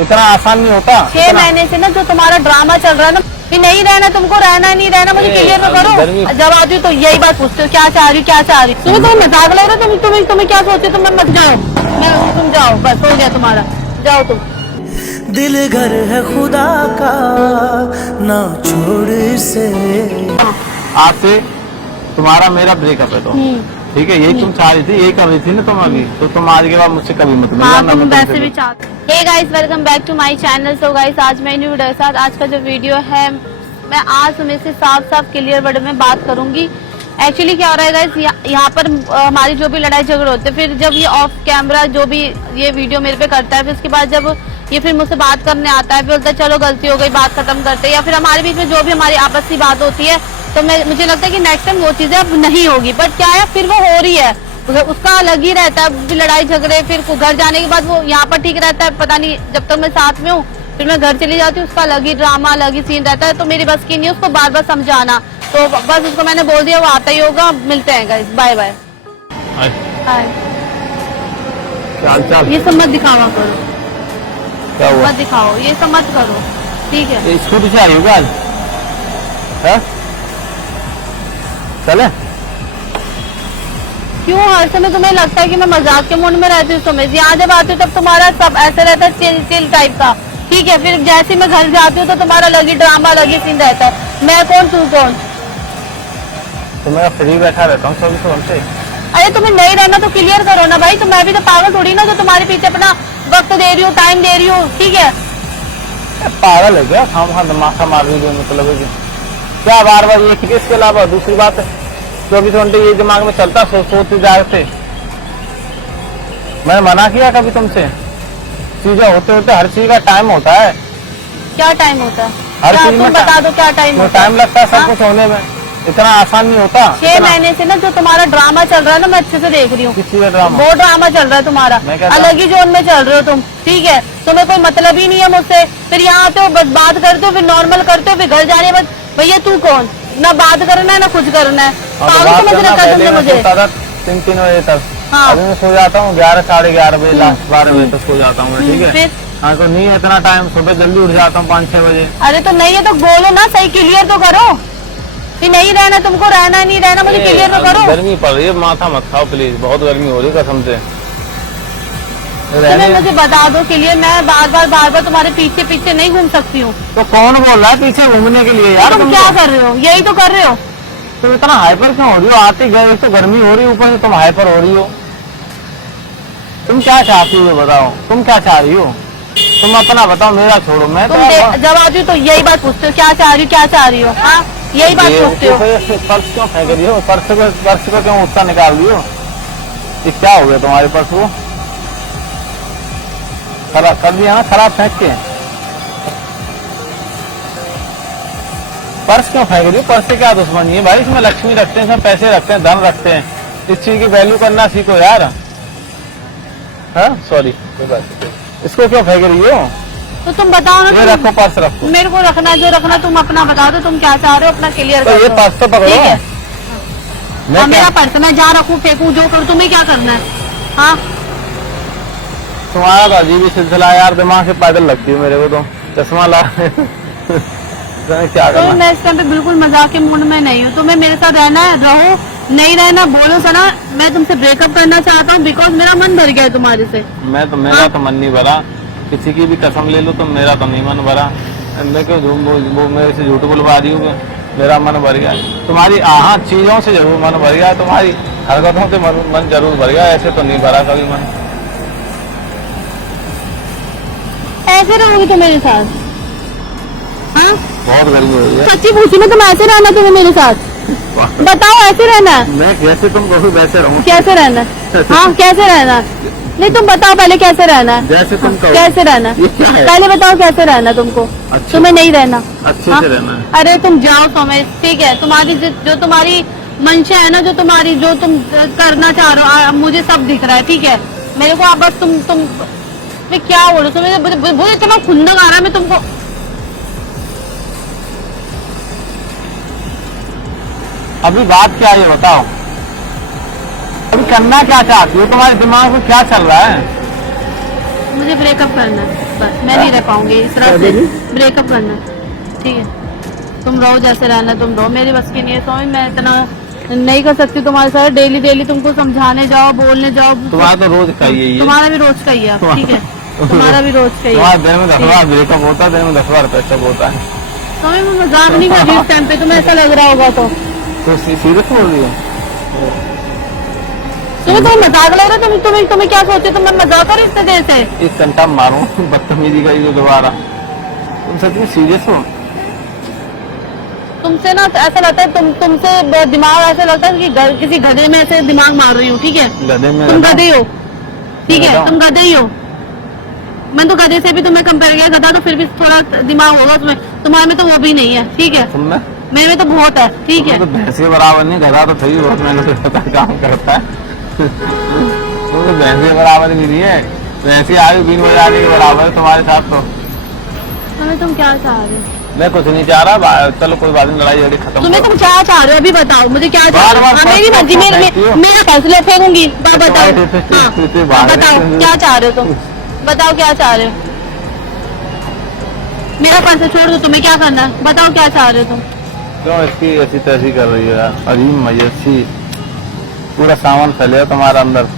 इतना आसान नहीं होता। 6 महीने से ना जो तुम्हारा ड्रामा चल रहा है ना कि नहीं रहना तुमको, रहना नहीं रहना, मुझे क्लियर तो करो। जब आती हो तो यही बात पूछते हो, क्या चाह रही क्या चाह रही। तुम्हें तो मजाक लग रहा है, तुम्हें क्या सोचे, तुम मत जाओ, तुम जाओ, बस हो गया तुम्हारा, जाओ तुम। दिल घर है खुदा का ना छोड़ से। आज से तुम्हारा मेरा ब्रेकअप है तो ठीक है, यही तुम चाह रही थी, यही कर रही थी ना तुम अभी, तो तुम आज के बाद मुझसे कभी मत मिलना। तुम वैसे भी चाहते। Hey guys, welcome back to my channel. So guys, आज मैं न्यू वीडियो के साथ, आज का जो वीडियो है मैं आज तुम्हें से साफ क्लियर वर्ड में बात करूंगी। एक्चुअली क्या हो रहा है गाइस, यहाँ पर हमारी जो भी लड़ाई झगड़े होते हैं, फिर जब ये ऑफ कैमरा जो भी ये वीडियो मेरे पे करता है, फिर उसके बाद जब ये फिर मुझसे बात करने आता है, फिर बोलता है चलो गलती हो गई, बात खत्म करते हैं, या फिर हमारे बीच में जो भी हमारी आपस की बात होती है, तो मुझे लगता है कि नेक्स्ट टाइम वो चीजें अब नहीं होगी। बट क्या है, फिर वो हो रही है, उसका अलग ही रहता है लड़ाई झगड़े। फिर घर जाने के बाद वो यहाँ पर ठीक रहता है, पता नहीं, जब तक मैं साथ में हूँ, फिर मैं घर चली जाती हूँ, उसका अलग ही ड्रामा, अलग ही सीन रहता है। तो मेरी बस की नहीं है उसको बार बार समझाना, तो बस उसको मैंने बोल दिया, वो आता ही होगा। मिलते हैं गाइस, बाय बाय। ये सब मत दिखावा करो, क्या हुआ? मत दिखाओ, ये सब मत करो, ठीक है। स्कूटी से आई होगा आज, चले? क्यों हर समय तुम्हें लगता है कि मैं मजाक के मूड में रहती हूँ? तुम्हें यहाँ जब आती हूँ तब तुम्हारा सब ऐसे रहता है चिल टाइप का, ठीक है। फिर जैसे मैं घर जाती हूँ तो तुम्हारा लगी ड्रामा, लगी सीन रहता है। मैं कौन, तू कौन? तो मैं फ्री बैठा रहता हूँ 24 घंटे। अरे तुम्हें नहीं रहना तो क्लियर करो ना भाई। तो मैं भी तो पागल थोड़ी ना जो तुम्हारे पीछे अपना वक्त दे रही हूँ, टाइम दे रही हूँ, ठीक है। पागल है क्या? खाम दिमाग मार रही है, मतलब है क्या बार बार ये? इसके अलावा दूसरी बात 24 घंटे ये दिमाग में चलता, सोचते जाते। मैंने मना किया कभी तुमसे? चीजें होते होते हर चीज का टाइम होता है। क्या टाइम होता है? हर चीज में बता दो क्या टाइम होता है? टाइम लगता है सब कुछ होने में, इतना आसान नहीं होता। 6 महीने से ना जो तुम्हारा ड्रामा चल रहा है ना, मैं अच्छे से देख रही हूँ। किसी का ड्रामा? वो ड्रामा चल रहा है तुम्हारा, अलग ही जोन में चल रहे हो तुम, ठीक है। तुम्हें कोई मतलब ही नहीं है मुझसे। फिर यहाँ आते हो, बस बात करते हो, फिर नॉर्मल करते हो, फिर घर जाने बाद भैया तू कौन? ना बात करना है ना कुछ करना है, पागल समझ रखा है तुमने मुझे। 3 बजे तक, हाँ। अभी मैं सो जाता हूँ 11 साढ़े 11 बजे, लास्ट 12 बजे तक सो जाता हूँ, ठीक है। फिर हाँ, तो नहीं है इतना टाइम, सुबह जल्दी उठ जाता हूँ 5-6 बजे। अरे तो नहीं है तो बोलो ना, सही क्लियर तो करो कि नहीं रहना तुमको, रहना नहीं रहना, मुझे क्लियर तो करो। गर्मी पड़ रही है, माथा मत खाओ प्लीज, बहुत गर्मी हो रही है कसम से। तुम्हें मुझे बता दो क्लियर, मैं बार बार तुम्हारे पीछे पीछे नहीं घूम सकती हूँ। तो कौन बोल रहा है पीछे घूमने के लिए यार? तुम क्या कर रहे हो? यही तो कर रहे हो। तुम इतना हाइपर क्यों हो रही हो? आते गए तो गर्मी हो रही है, ऊपर से तुम हाइपर हो रही हो। तुम क्या चाहती हो बताओ? तुम क्या चाह रही हो? तुम अपना बताओ, मेरा छोड़ो। मैं तुम जब आती हो तो यही बात पूछते हो, क्या चाह रही हो, क्या चाह रही हो? हाँ, यही बात पूछते हो। पर्स क्यों फेंक रही हो? पर्स को क्यों उत्ता निकाल रही हो? ये क्या हो गया तुम्हारे पर्स को? खराब कर दिया ना, खराब फेंक के। पर्स क्यों फेंक रही हो? पर्स से क्या दुश्मनी है भाई? इसमें लक्ष्मी रखते हैं, इसमें पैसे रखते हैं, धन रखते हैं। इस चीज की वैल्यू करना सीखो यार। हाँ सॉरी, कोई बात नहीं। इसको क्यों फेंक रही हो? तो तुम बताओ ना। रखो पर्स, रखो। मेरे को रखना जो रखना, तुम अपना बता दो, तुम क्या चाह रहे हो, अपना क्लियर तो करो। ये पर्स तो पकड़ो। ठीक है, मेरा पर्स मैं जहाँ रखूँ फेंकूँ, जो करूँ, तुम्हें क्या करना है? हाँ, तुम्हारा तो अजीब ही सिलसिला यार, दिमाग से पैदल लगती है मेरे को तो। चश्मा ला क्या तो करना? मैं इस टाइम पे बिल्कुल मजाक के मूड में नहीं हूँ। तुम्हें मेरे साथ रहना है, रहो, नहीं रहना बोलो सना। मैं तुमसे ब्रेकअप करना चाहता हूँ, बिकॉज मेरा मन भर गया है तुम्हारे से। मेरा तो मन नहीं भरा, किसी की भी कसम ले लो तो मेरा तो नहीं मन भरा। मैं क्यों वो मेरे से झूठ बुलवा रही हूँ? मेरा मन भर गया तुम्हारी हाँ चीजों से जरूर मन भर गया, तुम्हारी हरकतों से मन जरूर भर गया, ऐसे तो नहीं भरा कभी मन। ऐसे रहोगे तुम मेरे साथ? हाँ, बहुत गर्मी हो रही है। सच्ची पूछी मैं, तुम ऐसे रहना तुम्हें मेरे साथ? बताओ, ऐसे रहना? मैं जैसे तुम कहो वैसे रहूं। कैसे रहना? हाँ, कैसे रहना? नहीं तुम बताओ पहले कैसे रहना है? जैसे तुम कहो। कैसे रहना? पहले बताओ कैसे रहना तुमको? तुम्हें नहीं रहना, अच्छे से रहना है। अरे तुम जाओ समय, ठीक है। तुम्हारी जो तुम्हारी मंशा है ना, जो तुम करना चाह रहे हो, मुझे सब दिख रहा है, ठीक है। मेरे को आप बस तुम मैं क्या बोलूं तुम्हें, मुझे इतना खुंदक आ रहा है। मैं तुमको अभी बात क्या है बताओ? अभी करना क्या चाहती हो? तुम्हारे दिमाग में क्या चल रहा है? मुझे ब्रेकअप करना है बस, मैं नहीं पाऊंगी इस तरह से ब्रेकअप करना, ठीक है? तुम रहो जैसे रहना तुम रहो, मेरी बस की नहीं है समझ, मैं इतना नहीं कर सकती तुम्हारे साथ डेली डेली तुमको समझाने जाओ, बोलने जाओ। तुम्हारा तो रोज का ही है ये। तुम्हारा भी रोज का ही है, ठीक है? तुम्हारा भी रोज का ही है। तुम्हारे दिन में 10 बार ब्रेकअप होता है, दिन में 10 बार ब्रेकअप होता है। समझ में मजाक नहीं कर रही इस टाइम पे, तुम्हें ऐसा लग रहा होगा तो सीरियस बोल रही है? तुम्हें मजाक लग रहा है? तुम्हें क्या सोचे तुम, मैं मजाक कर इतने देर से? एक घंटा मारूं बदतमीजी का ये दोबारा, तुम सच में सीरियस हो? तुमसे ना ऐसा लगता है, तुमसे दिमाग ऐसा लगता है कि किसी गधे में ऐसे दिमाग मार रही हूँ, ठीक है? गधे में तुम गधे हो, ठीक है? तुम गधे ही हो। मैं तो गधे से भी तुम्हें कंपेयर किया, गधा तो फिर भी थोड़ा दिमाग होगा तुम्हें, तुम्हारे में तो वो भी नहीं है, ठीक है? तुमने मेरे में तो बहुत है, ठीक है? तो भैंस के बराबर नहीं, गधा तो सही बहुत मेहनत करता है, काम करता है। तुम तो भैंस के बराबर भी नहीं है, भैंसी आयु 20 बजाने के बराबर है तुम्हारे साथ। तो तुम क्या चाह रहे हो? मैं कुछ नहीं चाह रहा, चलो कोई बात नहीं, लड़ाई झगड़ी खत्म तुम्हें करो। तुम क्या चाह रहे हो अभी बताओ मुझे, क्या चाह रहे हो? बार-बार हाँ, मेरी मर्जी, मेरा फैसला फेंकूंगी, बताओ। हाँ, बताओ क्या चाह रहे हो तुम, बताओ क्या चाह रहे हो? मेरा फैसला छोड़ दो, तुम्हें क्या करना है बताओ, क्या चाह रहे हो तुम? क्यों इसकी ऐसी तैसी कर रही है यार, अजीब मजेसी, पूरा सामान फैले तुम्हारा अंदर।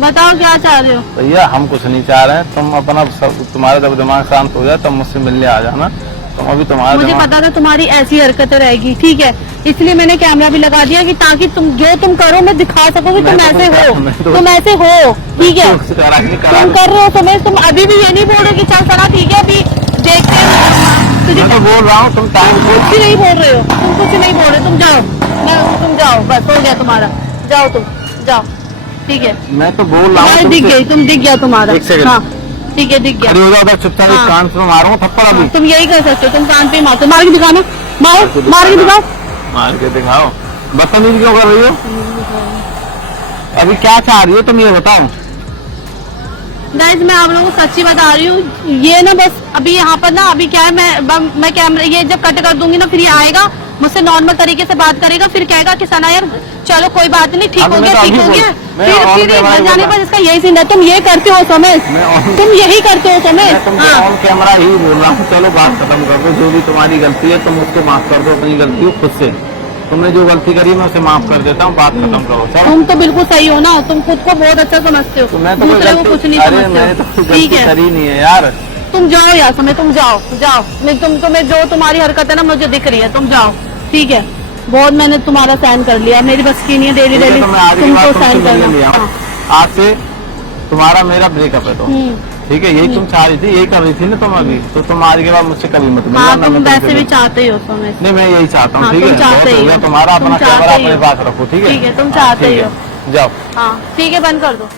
बताओ क्या चाह रहे हो? भैया हम कुछ नहीं चाह रहे हैं, तुम अपना तुम्हारा जब दिमाग शांत हो जाए तब मुझसे मिलने आ जाना। तुम अभी तुम्हारा मुझे पता था तुम्हारी ऐसी हरकतें रहेगी, ठीक है? इसलिए मैंने कैमरा भी लगा दिया कि ताकि तुम जो तुम करो मैं दिखा सकूं कि तुम ऐसे हो, तुम ऐसे हो, ठीक है? तुम कर रहे हो समय, तुम अभी भी ये नहीं बोल रहे कि चल सना ठीक है अभी देखते हैं, तुझे मैं तो बोल रहा हूँ तुम टाइम कुछ भी नहीं बोल रहे हो, तुम कुछ नहीं बोल रहे, तुम जाओ, तुम जाओ, बस हो गया तुम्हारा, जाओ तुम जाओ, ठीक है? मैं तो बोल रहा हूँ दिख गई, तुम दिख गया तुम्हारा, एक सेकंड। हाँ ठीक है दिख गया। चुपचाप हाँ। कान से मारूंगा थप्पड़ अभी। तुम यही कर सकते हो, तुम कान पे मारो, मार के दिखाओ ना, मारो मार के दिखाओ, मार के दिखाओ। बदतमीजी क्यों कर रही हो? अभी क्या चाह रही हो तुम ये बताओ? गाइस मैं आप लोगों को सच्ची बता रही हूँ, ये ना बस अभी यहाँ पर ना अभी क्या है, मैं कैमरा ये जब कट कर दूंगी ना फिर ये आएगा मुझसे नॉर्मल तरीके से बात करेगा, फिर कहेगा कि सना यार चलो कोई बात नहीं, ठीक हो गया ठीक हो गया, फिर घर जाने पर इसका यही सीन है। तुम ये करते हो समय, तुम यही करते हो समय। ऑन कैमरा ही बोल रहा हूँ, चलो बात खत्म कर दो, जो भी तुम्हारी गलती है तुम उसको माफ कर दो, अपनी गलती हो खुद से, तुमने जो गलती करी मैं उसे माफ कर देता हूँ, बात खत्म करो। तुम तो बिल्कुल सही हो ना, तुम खुद को बहुत अच्छा समझते हो, दूसरे को कुछ नहीं समझते हो, ठीक है? करी नहीं है यार, तुम जाओ यार समय, तुम जाओ जाओ, तुम्हें जो तुम्हारी हरकत है ना मुझे दिख रही है, तुम जाओ, ठीक है? बहुत मैंने तुम्हारा साइन कर लिया, मेरी बस की नहीं है डेली डेली तुमको साइन करना। आज से तुम्हारा मेरा ब्रेकअप है, तो ठीक है? यही तुम चाह रही थी, यही कर रही थी ना तुम अभी, तो तुम आज के बाद मुझसे कभी मत हाँ, मिलना। तुम वैसे भी चाहते ही हो समय। नहीं मैं यही चाहता हूँ, हाँ, ठीक है? तुम चाहते ही हो, तुम्हारा अपना कैमरा अपने पास रखो, ठीक है? ठीक है तुम चाहते ही हो, जाओ। हाँ ठीक है बंद कर दो।